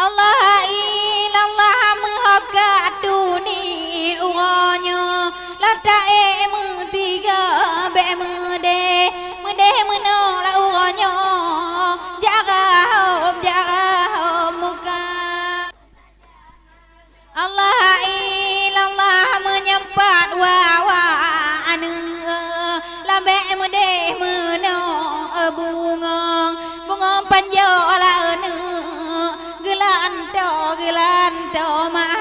Allah ilallah menghakat dunia uranya latae tiga be mede menolak uranya jarah muka Allah ilallah menyempat wawa anu lambe mede meno bunga panjola anu gelanto mah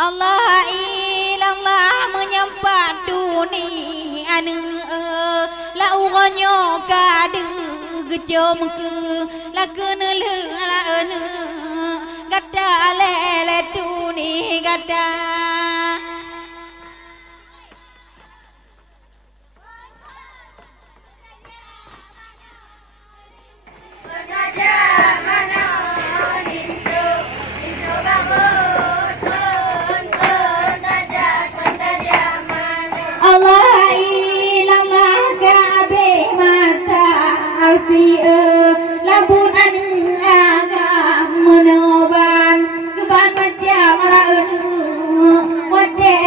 Allah ilallah menyempat dunia anu la uronyo kade gejom ke la kenele la anu gada lele tuni gada Allah ilallah gabe mata alfi labun anu agam menoban keban macam anu wate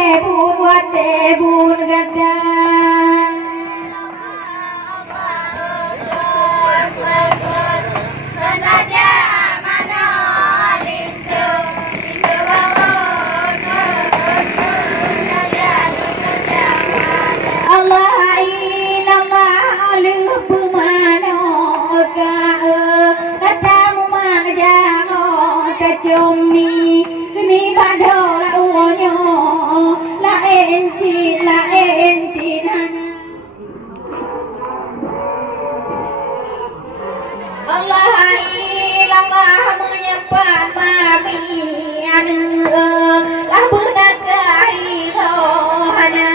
bun gada Allah ilallah alu pemano ka katamu magjango kacomi kini badola uonyo la encin Allah ilallah menyempat mami anu labuna kai hana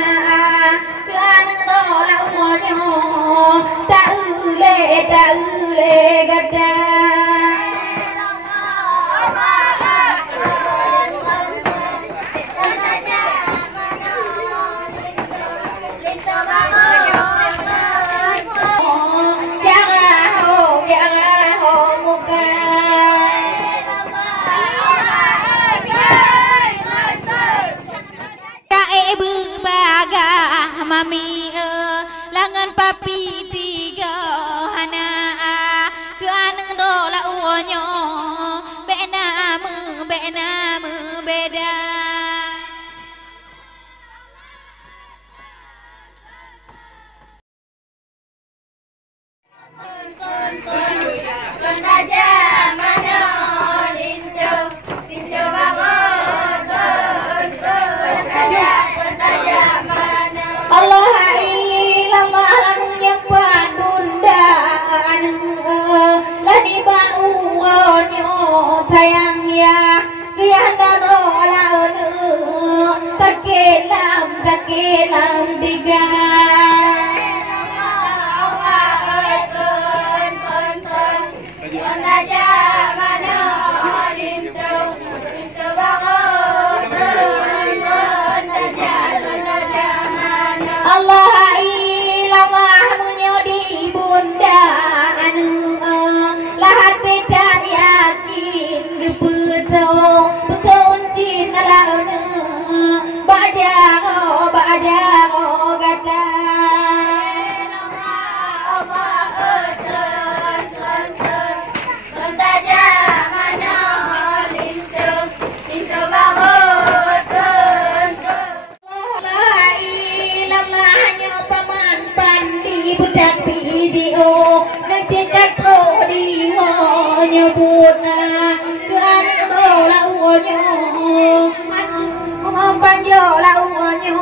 ta ule gada mami langan papi tiga hana ke aneng dola uonyo be namu beda Allah ilallah lamunya padunda anu lani bauonyo sayang ya lihat dola anu takelam tiga Allah ilallah menyodi bunda anu lahat dan yakin gepeto uncin ala anu bajaro gada budak video dan cekat di nyebut ke anak dola uonyo ngompan jola uonyo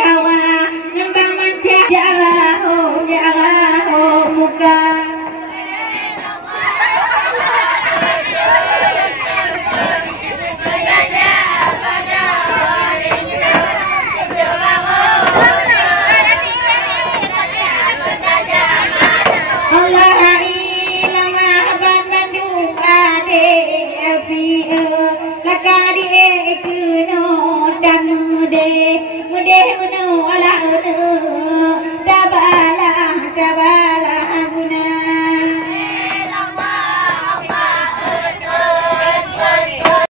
hawa ngembang manca jauh muka Laka di